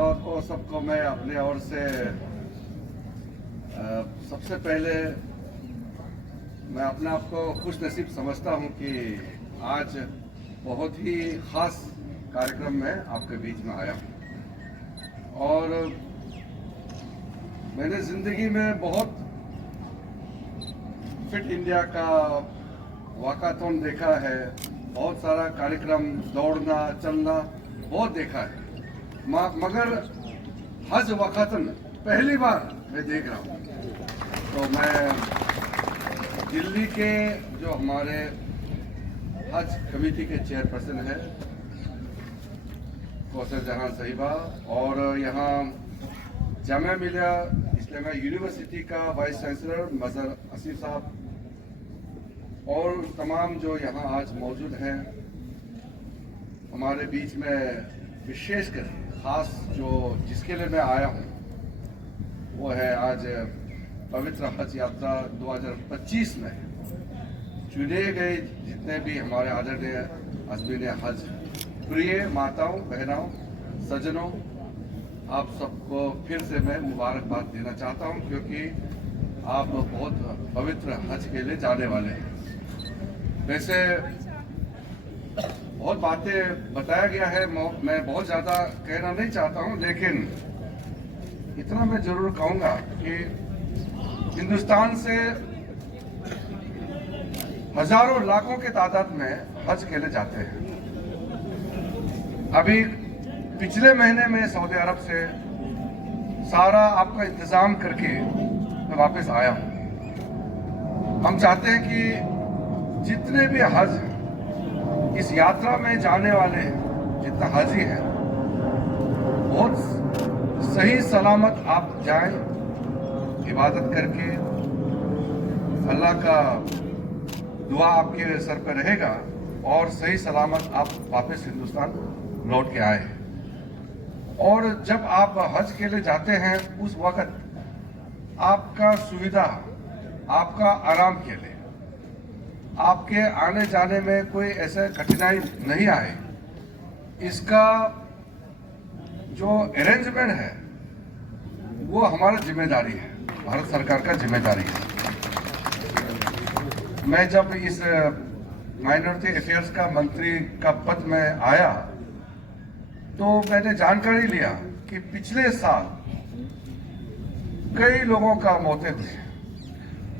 को सबको मैं अपने ओर से सबसे पहले मैं अपने आप को खुश नसीब समझता हूं कि आज बहुत ही खास कार्यक्रम में आपके बीच में आया हूं। और मैंने ज़िंदगी में बहुत फिट इंडिया का वाकाथॉन देखा है, बहुत सारा कार्यक्रम दौड़ना चलना बहुत देखा है, मगर हज वाकाथॉन पहली बार मैं देख रहा हूँ। तो मैं दिल्ली के जो हमारे हज कमेटी के चेयरपर्सन है कौसर जहां साहिबा और यहाँ जामिया मिलिया इस्लामिया यूनिवर्सिटी का वाइस चांसलर मजहर आसिफ साहब और तमाम जो यहाँ आज मौजूद हैं, हमारे बीच में विशेषकर खास जो जिसके लिए मैं आया हूँ वो है आज पवित्र हज यात्रा 2025 में चुने गए जितने भी हमारे आदरणीय अज़मीन हज प्रिय माताओं बहनों सज्जनों, आप सबको फिर से मैं मुबारकबाद देना चाहता हूं, क्योंकि आप बहुत पवित्र हज के लिए जाने वाले हैं। वैसे बहुत बातें बताया गया है, मैं बहुत ज़्यादा कहना नहीं चाहता हूं, लेकिन इतना मैं जरूर कहूँगा कि हिंदुस्तान से हजारों लाखों के तादाद में हज के लिए जाते हैं। अभी पिछले महीने में सऊदी अरब से सारा आपका इंतजाम करके मैं वापस आया हूँ। हम चाहते हैं कि जितने भी हज इस यात्रा में जाने वाले जितना हजी है बहुत सही सलामत आप जाएं, इबादत करके अल्लाह का दुआ आपके सर पर रहेगा और सही सलामत आप वापस हिंदुस्तान लौट के आए। और जब आप हज के लिए जाते हैं उस वक्त आपका सुविधा, आपका आराम के लिए आपके आने जाने में कोई ऐसा कठिनाई नहीं आए, इसका जो अरेंजमेंट है वो हमारा जिम्मेदारी है, भारत सरकार का जिम्मेदारी है। मैं जब इस माइनॉरिटी अफेयर्स का मंत्री का पद में आया तो मैंने जानकारी लिया कि पिछले साल कई लोगों का मौतें थे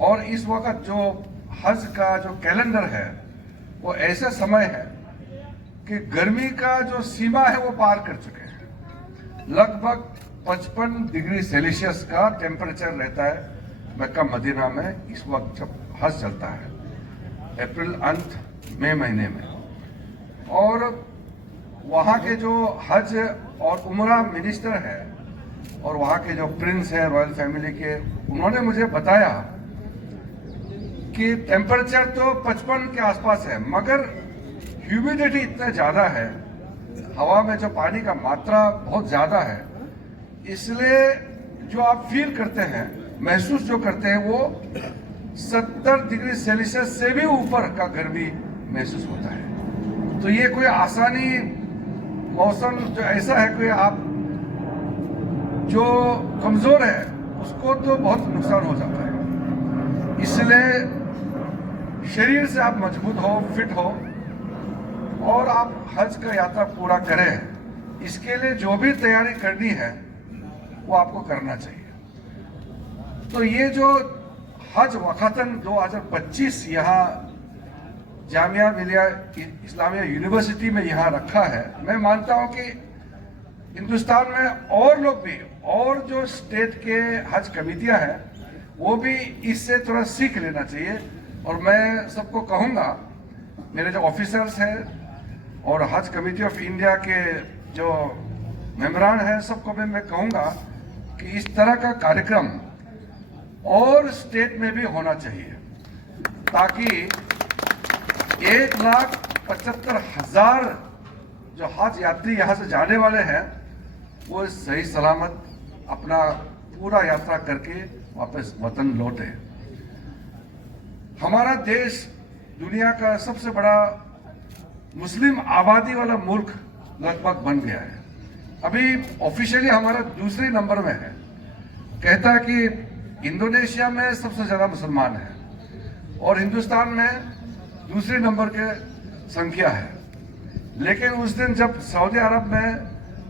और इस वक्त जो हज का जो कैलेंडर है वो ऐसा समय है कि गर्मी का जो सीमा है वो पार कर चुके हैं। लगभग 55 डिग्री सेल्सियस का टेम्परेचर रहता है मक्का मदीना में इस वक्त जब हज चलता है, अप्रैल अंत मई महीने में। और वहाँ के जो हज और उमरा मिनिस्टर है और वहाँ के जो प्रिंस है रॉयल फैमिली के, उन्होंने मुझे बताया कि टेम्परेचर तो 55 के आसपास है, मगर ह्यूमिडिटी इतना ज़्यादा है, हवा में जो पानी का मात्रा बहुत ज़्यादा है, इसलिए जो आप फील करते हैं, महसूस जो करते हैं, वो 70 डिग्री सेल्सियस से भी ऊपर का गर्मी महसूस होता है। तो ये कोई आसानी मौसम जो ऐसा है कि आप जो कमज़ोर है उसको तो बहुत नुकसान हो जाता है। इसलिए शरीर से आप मजबूत हो, फिट हो और आप हज का यात्रा पूरा करें, इसके लिए जो भी तैयारी करनी है वो आपको करना चाहिए। तो ये जो हज वाकाथन 2025 यहाँ जामिया मिलिया इस्लामिया यूनिवर्सिटी में यहाँ रखा है, मैं मानता हूँ कि हिंदुस्तान में और लोग भी और जो स्टेट के हज कमेटियाँ हैं वो भी इससे थोड़ा सीख लेना चाहिए। और मैं सबको कहूँगा, मेरे जो ऑफिसर्स हैं और हज कमेटी ऑफ इंडिया के जो मेंबरान हैं, सबको मैं कहूँगा कि इस तरह का कार्यक्रम और स्टेट में भी होना चाहिए, ताकि 1,75,000 जो हज यात्री यहाँ से जाने वाले हैं वो सही सलामत अपना पूरा यात्रा करके वापस वतन लौटे। हमारा देश दुनिया का सबसे बड़ा मुस्लिम आबादी वाला मुल्क लगभग बन गया है। अभी ऑफिशियली हमारा दूसरे नंबर में है। कहता है कि इंडोनेशिया में सबसे ज्यादा मुसलमान है और हिंदुस्तान में दूसरे नंबर के संख्या है। लेकिन उस दिन जब सऊदी अरब में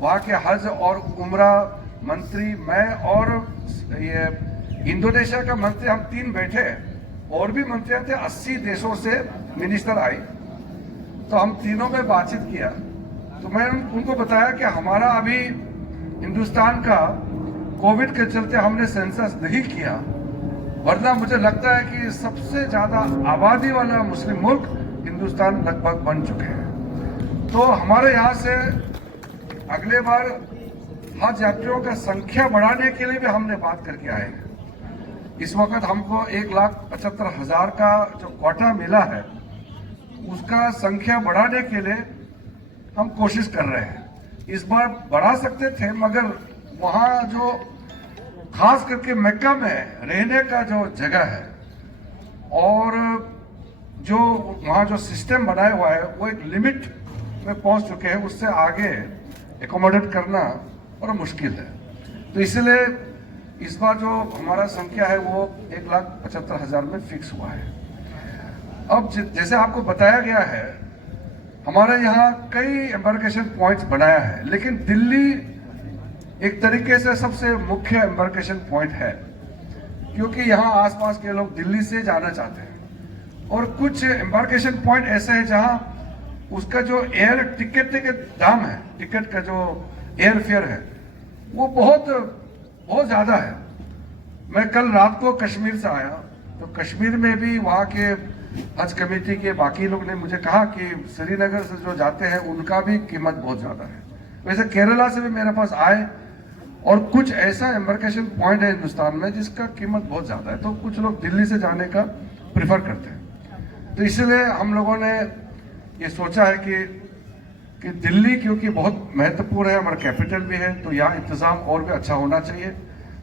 वहाँ के हज और उम्रा मंत्री, मैं और ये इंडोनेशिया का मंत्री, हम तीन बैठे, और भी मंत्री थे, 80 देशों से मिनिस्टर आई, तो हम तीनों में बातचीत किया। तो मैं उनको बताया कि हमारा अभी हिंदुस्तान का कोविड के चलते हमने सेंसस नहीं किया, वरना मुझे लगता है कि सबसे ज्यादा आबादी वाला मुस्लिम मुल्क हिंदुस्तान लगभग बन चुके हैं। तो हमारे यहाँ से अगले बार हज यात्रियों का संख्या बढ़ाने के लिए भी हमने बात करके आए हैं। इस वक्त हमको 1,75,000 का जो क्वाटा मिला है, उसका संख्या बढ़ाने के लिए हम कोशिश कर रहे हैं। इस बार बढ़ा सकते थे, मगर वहाँ जो खास करके मक्का में रहने का जो जगह है और जो वहाँ जो सिस्टम बनाया हुआ है, वो एक लिमिट में पहुँच चुके हैं। उससे आगे एकोमोडेट करना बड़ा मुश्किल है। तो इसलिए इस बार जो हमारा संख्या है वो 1,75,000 में फिक्स हुआ है। अब जैसे आपको बताया गया है, हमारे यहाँ कई एम्बार्केशन पॉइंट्स बनाया है, लेकिन दिल्ली एक तरीके से सबसे मुख्य एम्बार्केशन पॉइंट है, क्योंकि यहाँ आसपास के लोग दिल्ली से जाना चाहते हैं। और कुछ एम्बार्केशन पॉइंट ऐसे हैं जहाँ उसका जो एयर टिकट के दाम है, टिकट का जो एयर फेयर है, वो बहुत बहुत ज़्यादा है। मैं कल रात को कश्मीर से आया, तो कश्मीर में भी वहाँ के हज कमेटी के बाकी लोग ने मुझे कहा कि श्रीनगर से जो जाते हैं उनका भी कीमत बहुत ज़्यादा है। वैसे केरला से भी मेरे पास आए, और कुछ ऐसा एम्बार्केशन पॉइंट है हिंदुस्तान में जिसका कीमत बहुत ज़्यादा है, तो कुछ लोग दिल्ली से जाने का प्रिफर करते हैं। तो इसलिए हम लोगों ने ये सोचा है कि दिल्ली क्योंकि बहुत महत्वपूर्ण है, हमारा कैपिटल भी है, तो यहाँ इंतज़ाम और भी अच्छा होना चाहिए।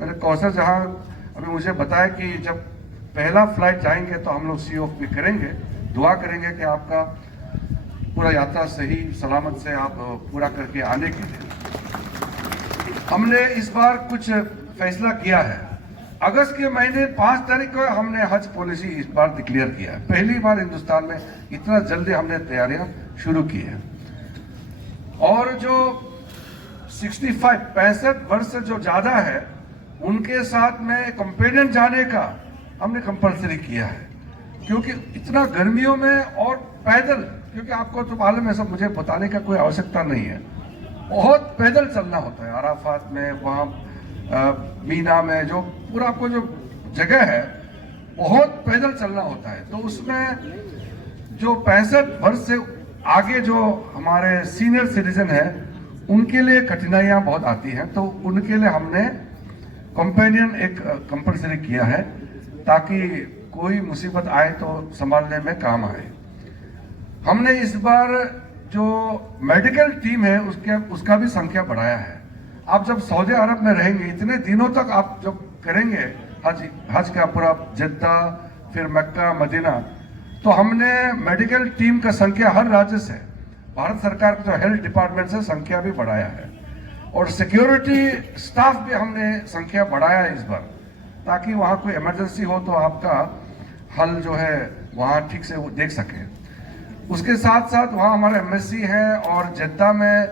मैंने कौशल जहाँ अभी मुझे बताया कि जब पहला फ्लाइट जाएंगे तो हम लोग COF भी करेंगे, दुआ करेंगे कि आपका पूरा यात्रा सही सलामत से आप पूरा करके आने के लिए। हमने इस बार कुछ फैसला किया है। अगस्त के महीने 5 तारीख को हमने हज पॉलिसी इस बार डिक्लेयर किया है। पहली बार हिंदुस्तान में इतना जल्दी हमने तैयारियां शुरू की है। और जो 65 वर्ष से जो ज्यादा है, उनके साथ में कंपेनियन जाने का हमने कंपलसरी किया है, क्योंकि इतना गर्मियों में और पैदल, क्योंकि आपको तो मालूम है, सब मुझे बताने का कोई आवश्यकता नहीं है, बहुत पैदल चलना होता है। अराफात में, वहाँ मीना में जो पूरा आपको जो जगह है, बहुत पैदल चलना होता है। तो उसमें जो 65 वर्ष से आगे जो हमारे सीनियर सिटीजन है, उनके लिए कठिनाइयाँ बहुत आती हैं। तो उनके लिए हमने कंपेनियन एक कंपलसरी किया है, ताकि कोई मुसीबत आए तो संभालने में काम आए। हमने इस बार जो मेडिकल टीम है उसका भी संख्या बढ़ाया है। आप जब सऊदी अरब में रहेंगे, इतने दिनों तक आप जब करेंगे हज का पूरा जद्दा, फिर मक्का, मदीना, तो हमने मेडिकल टीम का संख्या हर राज्य से, भारत सरकार के जो हेल्थ डिपार्टमेंट से संख्या भी बढ़ाया है। और सिक्योरिटी स्टाफ भी हमने संख्या बढ़ाया है इस बार, ताकि वहाँ कोई इमरजेंसी हो तो आपका हल जो है वहाँ ठीक से वो देख सके। उसके साथ साथ वहाँ हमारा एम्बेसी है, और जद्दा में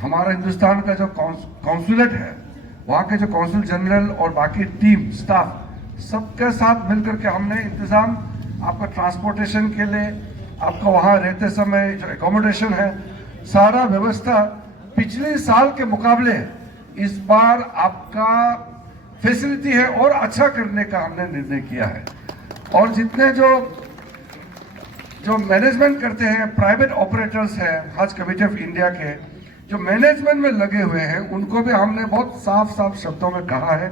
हमारा हिंदुस्तान का जो कॉन्सुलेट है, वहाँ के जो कॉन्सुल जनरल और बाकी टीम स्टाफ सबके साथ मिलकर के हमने इंतज़ाम आपका ट्रांसपोर्टेशन के लिए, आपका वहाँ रहते समय जो एकोमोडेशन है, सारा व्यवस्था पिछले साल के मुकाबले इस बार आपका फैसिलिटी है और अच्छा करने का हमने निर्णय किया है। और जितने जो मैनेजमेंट करते हैं, प्राइवेट ऑपरेटर्स हैं हज कमेटी ऑफ इंडिया के, जो मैनेजमेंट में लगे हुए हैं, उनको भी हमने बहुत साफ साफ शब्दों में कहा है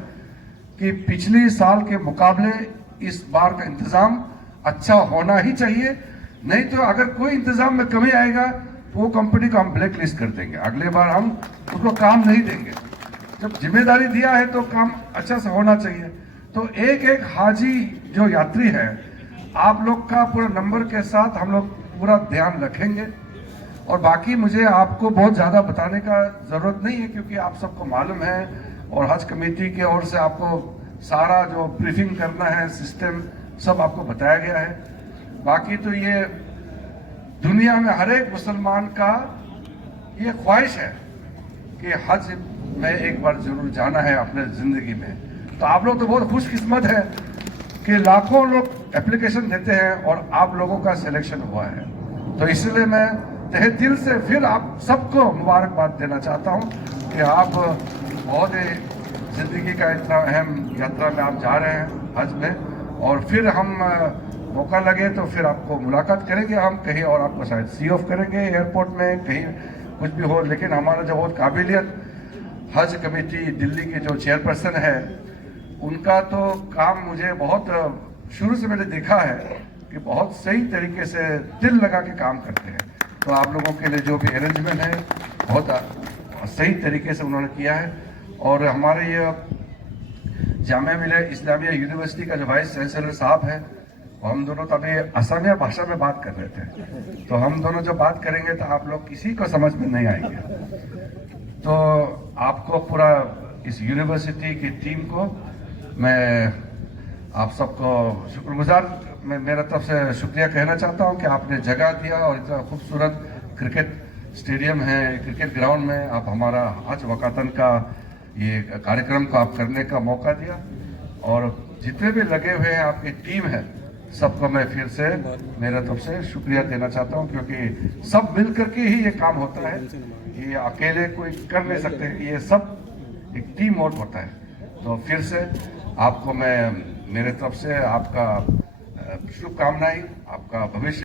कि पिछली साल के मुकाबले इस बार का इंतजाम अच्छा होना ही चाहिए। नहीं तो अगर कोई इंतजाम में कमी आएगा तो वो कंपनी को हम ब्लैक लिस्ट कर देंगे, अगले बार हम उसको काम नहीं देंगे। जब जिम्मेदारी दिया है तो काम अच्छा से होना चाहिए। तो एक एक हाजी जो यात्री है, आप लोग का पूरा नंबर के साथ हम लोग पूरा ध्यान रखेंगे। और बाकी मुझे आपको बहुत ज़्यादा बताने का ज़रूरत नहीं है, क्योंकि आप सबको मालूम है और हज कमेटी की ओर से आपको सारा जो ब्रीफिंग करना है, सिस्टम सब आपको बताया गया है। बाकी तो ये दुनिया में हर एक मुसलमान का ये ख्वाहिश है कि हज में एक बार जरूर जाना है अपने ज़िंदगी में। तो आप लोग तो बहुत खुशकिस्मत है कि लाखों लोग एप्लीकेशन देते हैं और आप लोगों का सिलेक्शन हुआ है। तो इसलिए मैं तहे दिल से फिर आप सबको मुबारकबाद देना चाहता हूं कि आप बहुत ही ज़िंदगी का इतना अहम यात्रा में आप जा रहे हैं हज में। और फिर हम मौका लगे तो फिर आपको मुलाकात करेंगे हम कहीं, और आपको शायद सी ऑफ करेंगे एयरपोर्ट में, कहीं कुछ भी हो। लेकिन हमारा जो बहुत काबिलियत हज कमेटी दिल्ली के जो चेयरपर्सन है, उनका तो काम मुझे बहुत शुरू से मैंने देखा है कि बहुत सही तरीके से दिल लगा के काम करते हैं। तो आप लोगों के लिए जो भी अरेंजमेंट है बहुत सही तरीके से उन्होंने किया है। और हमारे ये जामिया मिलिया इस्लामिया यूनिवर्सिटी का जो वाइस चांसलर साहब है, हम दोनों तो अभी असमिया भाषा में बात कर रहे थे, तो हम दोनों जो बात करेंगे तो आप लोग किसी को समझ में नहीं आएंगे। तो आपको पूरा इस यूनिवर्सिटी की टीम को मैं आप सबको शुक्रगुजार मैं मेरा तरफ से शुक्रिया कहना चाहता हूं कि आपने जगह दिया और इतना खूबसूरत क्रिकेट स्टेडियम है, क्रिकेट ग्राउंड में आप हमारा हज वकातन का ये कार्यक्रम को आप करने का मौका दिया। और जितने भी लगे हुए हैं आपकी टीम है, सबको मैं फिर से मेरा तरफ से शुक्रिया देना चाहता हूं, क्योंकि सब मिल करके ही ये काम होता है। ये अकेले कोई कर नहीं सकते, ये सब एक टीम वर्क होता है। तो फिर से आपको मैं मेरे तरफ से आपका शुभकामनाएं, आपका भविष्य